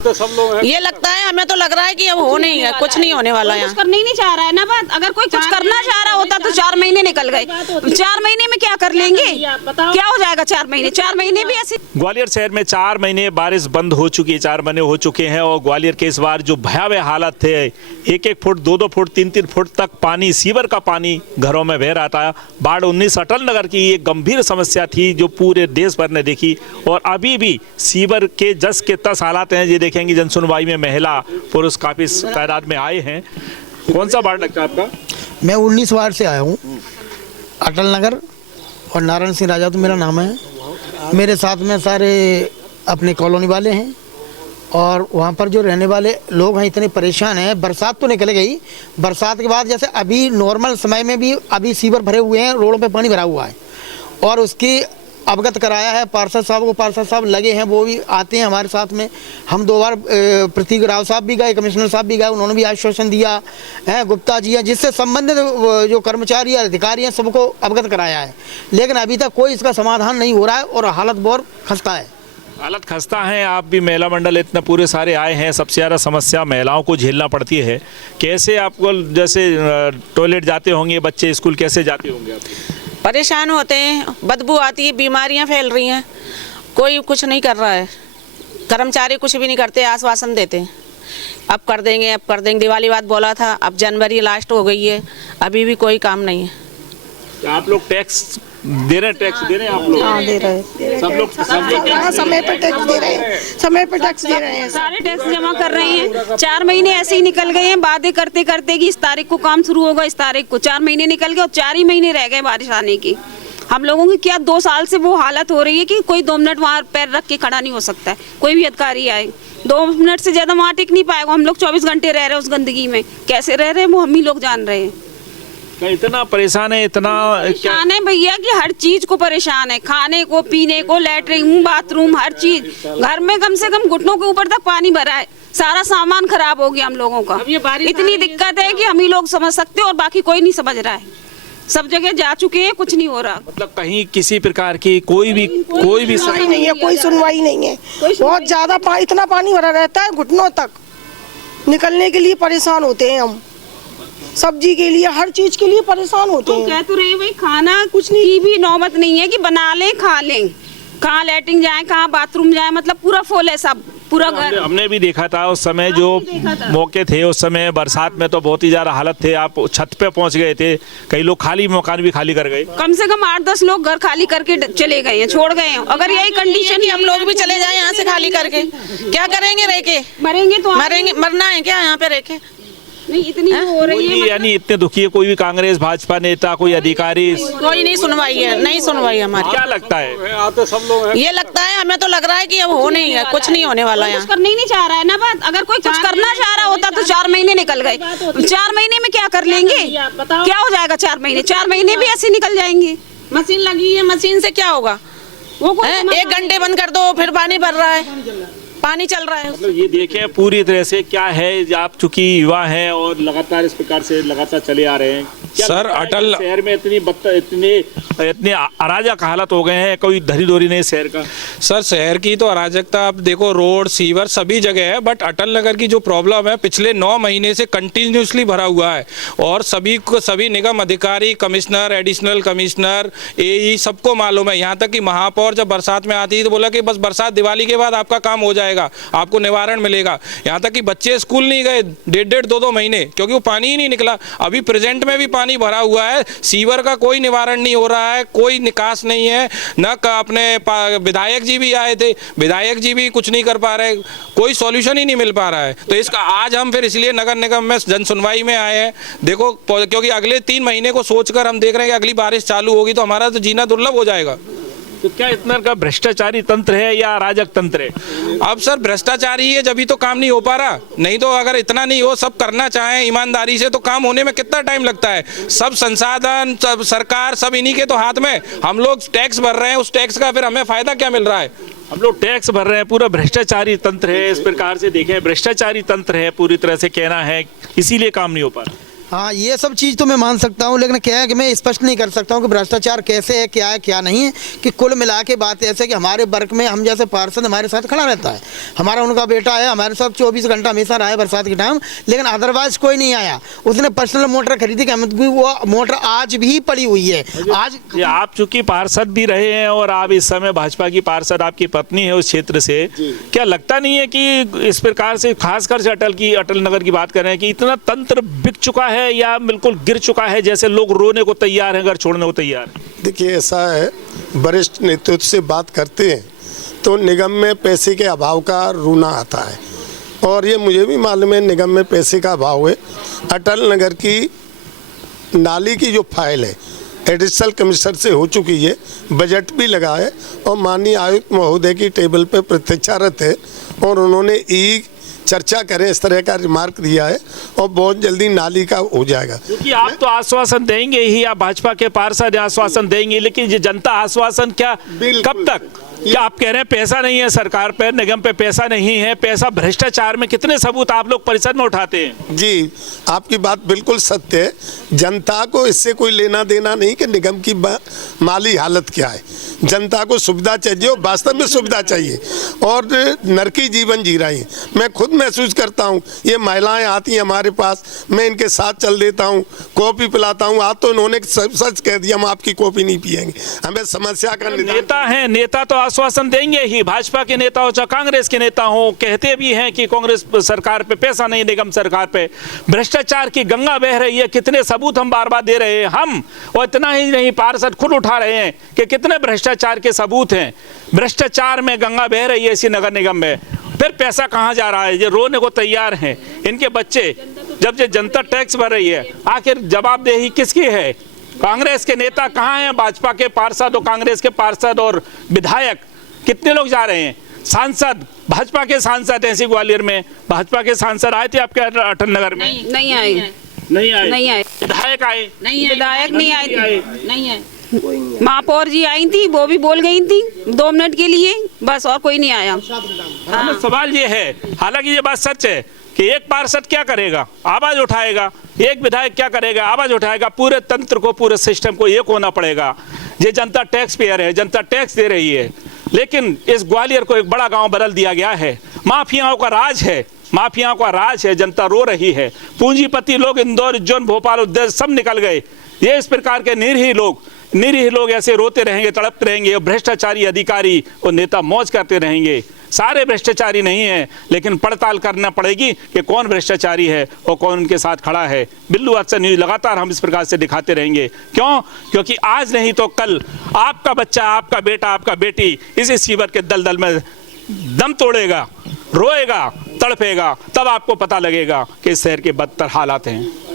तो सब लोग हैं। ये लगता है, हमें तो लग रहा है कि अब हो नहीं है, कुछ नहीं होने वाला है। कुछ करने ही नहीं चाह रहा है ना बात। अगर कोई कुछ करना चाह रहा होता तो 4 महीने निकल गए। 4 महीने में क्या कर लेंगे? क्या हो जाएगा 4 महीने? 4 महीने भी ऐसे। ग्वालियर शहर में 4 महीने बारिश बंद हो चुकी है, 4 महीने हो चुके हैं और ग्वालियर के इस बार जो भयावह हालत थे, 1-1 फुट 2-2 फुट 3-3 फुट तक पानी, सीवर का पानी घरों में बह रहा था। बाढ़ 19 अटल नगर की एक गंभीर समस्या थी जो पूरे देश भर ने देखी और अभी भी सीवर के जस के तस हालात हैं। ये देखेंगे जनसुनवाई में महिला पुरुष काफी तादाद में आए हैं। कौन सा वार्ड लगता है आपका? मैं 19 वार्ड से आया हूँ, अटल नगर, और नारायण सिंह राजा तो मेरा नाम है। मेरे साथ में सारे अपने कॉलोनी वाले हैं और वहाँ पर जो रहने वाले लोग हैं इतने परेशान हैं। बरसात तो निकल गई, बरसात के बाद जैसे अभी नॉर्मल समय में भी अभी सीवर भरे हुए हैं, रोडों पे पानी भरा हुआ है और उसकी अवगत कराया है पार्षद साहब को। पार्षद साहब लगे हैं, वो भी आते हैं हमारे साथ में। हम 2 बार प्रतीक राव साहब भी गए, कमिश्नर साहब भी गए, उन्होंने भी आश्वासन दिया है। गुप्ता जी हैं, जिससे संबंधित जो कर्मचारी या अधिकारी हैं सबको अवगत कराया है, लेकिन अभी तक कोई इसका समाधान नहीं हो रहा है और हालत बहुत खस्ता है। हालत खस्ता है। आप भी महिला मंडल इतने पूरे सारे आए हैं, सबसे ज़्यादा समस्या महिलाओं को झेलना पड़ती है। कैसे आपको, जैसे टॉयलेट जाते होंगे बच्चे, स्कूल कैसे जाते होंगे आप? परेशान होते हैं, बदबू आती है, बीमारियां फैल रही हैं, कोई कुछ नहीं कर रहा है। कर्मचारी कुछ भी नहीं करते, आश्वासन देते हैं अब कर देंगे, अब कर देंगे। दिवाली बाद बोला था, अब जनवरी लास्ट हो गई है, अभी भी कोई काम नहीं है। आप लोग टैक्स दे रहे हैं? टैक्स दे रहे हैं आप लोग? हाँ, दे रहे हैं। सब लोग हाँ, समय पर टैक्स दे रहे हैं, समय पर टैक्स दे रहे हैं। सारे टैक्स जमा कर रहे हैं। 4 महीने ऐसे ही निकल गए हैं, वादे करते करते कि इस तारीख को काम शुरू होगा, इस तारीख को। 4 महीने निकल गए और 4 ही महीने रह गए बारिश आने की। हम लोगों की क्या 2 साल से वो हालत हो रही है कि कोई 2 मिनट वहाँ पैर रख के खड़ा नहीं हो सकता है। कोई भी अधिकारी आए 2 मिनट से ज़्यादा वहाँ टिक नहीं पाएगा। हम लोग 24 घंटे रह रहे हैं उस गंदगी में। कैसे रह रहे हैं वो हम ही लोग जान रहे हैं। इतना परेशान है, इतना परेशान है भैया कि हर चीज को परेशान है, खाने को, पीने को, लैट्रिन, बाथरूम, हर चीज। घर में कम से कम घुटनों के ऊपर तक पानी भरा है, सारा सामान खराब हो गया हम लोगों का। इतनी दिक्कत है कि हम ही लोग समझ सकते हैं और बाकी कोई नहीं समझ रहा है। सब जगह जा चुके हैं, कुछ नहीं हो रहा। मतलब कहीं किसी प्रकार की कोई भी सुनवाई नहीं है, कोई सुनवाई नहीं है। बहुत ज्यादा इतना पानी भरा रहता है, घुटनों तक निकलने के लिए परेशान होते हैं हम। सब्जी के लिए, हर चीज के लिए परेशान होते हैं। कह तो रहे भाई, खाना कुछ नहीं की भी नौबत नहीं है कि बना लें खा लें। कहाँ लैट्रिन जाए, कहाँ बाथरूम जाए, मतलब पूरा फुल है सब, पूरा घर। हमने भी देखा था उस समय जो मौके थे, उस समय बरसात में तो बहुत ही ज्यादा हालत थे। आप छत पे पहुंच गए थे, कई लोग खाली मकान भी खाली कर गए। कम से कम 8-10 लोग घर खाली करके चले गए हैं, छोड़ गए हैं। अगर यही कंडीशन हम लोग भी चले जाए यहाँ से खाली करके, क्या करेंगे? रह के मरेंगे तो मरेंगे, मरना है क्या यहाँ पे रह के? नहीं, इतनी हो रही है। यानी इतने दुखी है, कोई भी कांग्रेस भाजपा नेता, कोई अधिकारी, कोई नहीं सुनवाई है, नहीं सुनवाई हमारी। क्या लगता है? आते सब लोग हैं। ये लगता है, हमें तो लग रहा है कि अब हो नहीं है, कुछ नहीं होने वाला है। कुछ करने ही नहीं चाह रहा है ना बात। अगर कोई कुछ करना चाह रहा होता तो 4 महीने निकल गए। 4 महीने में क्या कर लेंगे? क्या हो जाएगा 4 महीने? 4 महीने भी ऐसे निकल जाएंगे। मशीन लगी है, मशीन से क्या होगा? वो 1 घंटे बंद कर दो, फिर पानी भर रहा है, पानी चल रहा है। मतलब ये देखें पूरी तरह से क्या है, आप चूंकि युवा हैं और लगातार इस प्रकार से लगातार चले आ रहे हैं। सर अटल शहर में इतने अराजक हालत हो गए हैं, कोई धरी धोरी नहीं शहर का। सर शहर की तो अराजकता आप देखो, रोड, सीवर सभी जगह है, बट अटल नगर की जो प्रॉब्लम है पिछले 9 महीने से कंटिन्यूसली भरा हुआ है और सभी निगम अधिकारी, कमिश्नर, एडिशनल कमिश्नर, एई सबको मालूम है। यहाँ तक कि महापौर जब बरसात में आती है तो बोला कि बस बरसात दिवाली के बाद आपका काम हो जाएगा, आपको निवारण मिलेगा। यहाँ तक कि बच्चे स्कूल नहीं गए 1.5 2 महीने, क्योंकि वो पानी ही नहीं निकला। अभी प्रेजेंट में भी पानी भरा हुआ है, सीवर का कोई निवारण नहीं हो रहा है, कोई निकास नहीं है। न अपने विधायक जी भी आए थे, विधायक जी भी कुछ नहीं कर पा रहे, कोई सॉल्यूशन ही नहीं मिल पा रहा है। तो इसका आज हम फिर इसलिए नगर निगम में जन सुनवाई में आए हैं। देखो, क्योंकि अगले 3 महीने को सोचकर हम देख रहे हैं कि अगली बारिश चालू होगी तो हमारा तो जीना दुर्लभ हो जाएगा। तो क्या इतना का भ्रष्टाचारी तंत्र है या अराजक तंत्र है? अब सर भ्रष्टाचारी है, जब भी तो काम नहीं हो पा रहा। नहीं तो अगर इतना नहीं हो, सब करना चाहें ईमानदारी से, तो काम होने में कितना टाइम लगता है। सब संसाधन, सब सरकार, सब इन्हीं के तो हाथ में। हम लोग टैक्स भर रहे हैं, उस टैक्स का फिर हमें फायदा क्या मिल रहा है? हम लोग टैक्स भर रहे हैं, पूरा भ्रष्टाचारी तंत्र है। इस प्रकार से देखें, भ्रष्टाचारी तंत्र है पूरी तरह से, कहना है इसीलिए काम नहीं हो पा रहा। हाँ, ये सब चीज़ तो मैं मान सकता हूँ, लेकिन क्या है कि मैं स्पष्ट नहीं कर सकता हूँ कि भ्रष्टाचार कैसे है क्या नहीं है। कि कुल मिला के बात ऐसे कि हमारे वर्ग में हम जैसे पार्षद हमारे साथ खड़ा रहता है, हमारा उनका बेटा है हमारे साथ 24 घंटा हमेशा रहा है बरसात के टाइम, लेकिन अदरवाइज कोई नहीं आया। उसने पर्सनल मोटर खरीदी कि वो मोटर आज भी पड़ी हुई है। आज आप चूंकि पार्षद भी रहे हैं और आप इस समय भाजपा की पार्षद, आपकी पत्नी है उस क्षेत्र से, क्या लगता नहीं है कि इस प्रकार से खासकर से अटल नगर की बात कर रहे हैं कि इतना तंत्र बिक चुका है या बिल्कुल गिर चुका है, जैसे लोग रोने को तैयार हैं, घर छोड़ने को तैयार हैं? देखिए, ऐसा है, वरिष्ठ नेतृत्व से बात करते हैं तो निगम में पैसे के अभाव का रोना आता है, और ये मुझे भी मालूम है निगम में पैसे का अभाव है। अटल नगर की नाली की जो फाइल है एडिशनल कमिश्नर से हो चुकी है, बजट भी लगा है और माननीय आयुक्त महोदय की टेबल पे प्रतीक्षारत है, और उन्होंने चर्चा करें इस तरह का रिमार्क दिया है, और बहुत जल्दी नाली का हो जाएगा। क्योंकि आप तो आश्वासन देंगे ही, आप भाजपा के पार्षद आश्वासन देंगे, लेकिन ये जनता आश्वासन क्या कब तक? क्या आप कह रहे हैं पैसा नहीं है सरकार पे, निगम पे पैसा नहीं है, पैसा भ्रष्टाचार में कितने सबूत आप लोग परिषद में उठाते हैं? जी, आपकी बात बिल्कुल सत्य है। जनता को इससे कोई लेना देना नहीं कि निगम की माली हालत क्या है। जनता को सुविधा चाहिए, वास्तव में सुविधा चाहिए, और नरकी जीवन जी रही हैं। मैं खुद महसूस करता हूँ, ये महिलाएं आती हैं हमारे पास, मैं इनके साथ चल देता हूँ, कॉफ़ी पिलाता हूँ। आज तो इन्होंने सच कह दिया, हम आपकी कॉफ़ी नहीं पियेंगे, हमें समस्या का नेता हैं, नेता तो आश्वासन देंगे ही, भाजपा के नेता हो चाहे कांग्रेस के नेता हो, कहते भी हैं कि कांग्रेस सरकार पे पैसा नहीं, निगम सरकार पे भ्रष्टाचार की गंगा बह रही है। कितने सबूत हम बार बार दे रहे हैं हम, और इतना ही नहीं, पार्षद खुद उठा रहे हैं कि कितने भ्रष्टाचार के सबूत हैं। भ्रष्टाचार में गंगा बह रही है इसी नगर निगम में, फिर पैसा कहाँ जा रहा है? ये रोने को तैयार हैं इनके बच्चे, जब ये जनता टैक्स भर रही है, आखिर जवाबदेही किसकी है? कांग्रेस के नेता कहाँ हैं? भाजपा के पार्षद और कांग्रेस के पार्षद और विधायक कितने लोग जा रहे हैं? सांसद, भाजपा के सांसद ऐसे ग्वालियर में भाजपा के सांसद आए थे आपके अटल नगर में? नहीं आए। विधायक आए? विधायक नहीं आए, नहीं आए। महापौर जी आई थी, वो भी बोल गई थी 2 मिनट के लिए, बस, और कोई नहीं आया। सवाल ये है, हालांकि ये बात सच है कि एक पार्षद क्या करेगा? आवाज उठाएगा। एक विधायक क्या करेगा? आवाज उठाएगा। पूरे तंत्र को, पूरे सिस्टम को एक होना पड़ेगा। ये जनता टैक्स पेयर है, जनता टैक्स दे रही है, लेकिन इस ग्वालियर को एक बड़ा गांव बदल दिया गया है। माफियाओं का राज है, माफियाओं का राज है। जनता रो रही है। पूंजीपति लोग इंदौर, उज्जैन, भोपाल, उद्योग सब निकल गए। ये इस प्रकार के निरीह लोग ऐसे रोते रहेंगे, तड़पते रहेंगे, और भ्रष्टाचारी अधिकारी और नेता मौज करते रहेंगे। सारे भ्रष्टाचारी नहीं है, लेकिन पड़ताल करना पड़ेगी कि कौन भ्रष्टाचारी है और कौन उनके साथ खड़ा है। बिल्लू अक्सर न्यूज लगातार हम इस प्रकार से दिखाते रहेंगे। क्यों? क्योंकि आज नहीं तो कल आपका बच्चा, आपका बेटा, आपका बेटी इसी सीवर के दलदल में दम तोड़ेगा, रोएगा, तड़पेगा, तब आपको पता लगेगा कि इस शहर के बदतर हालात हैं।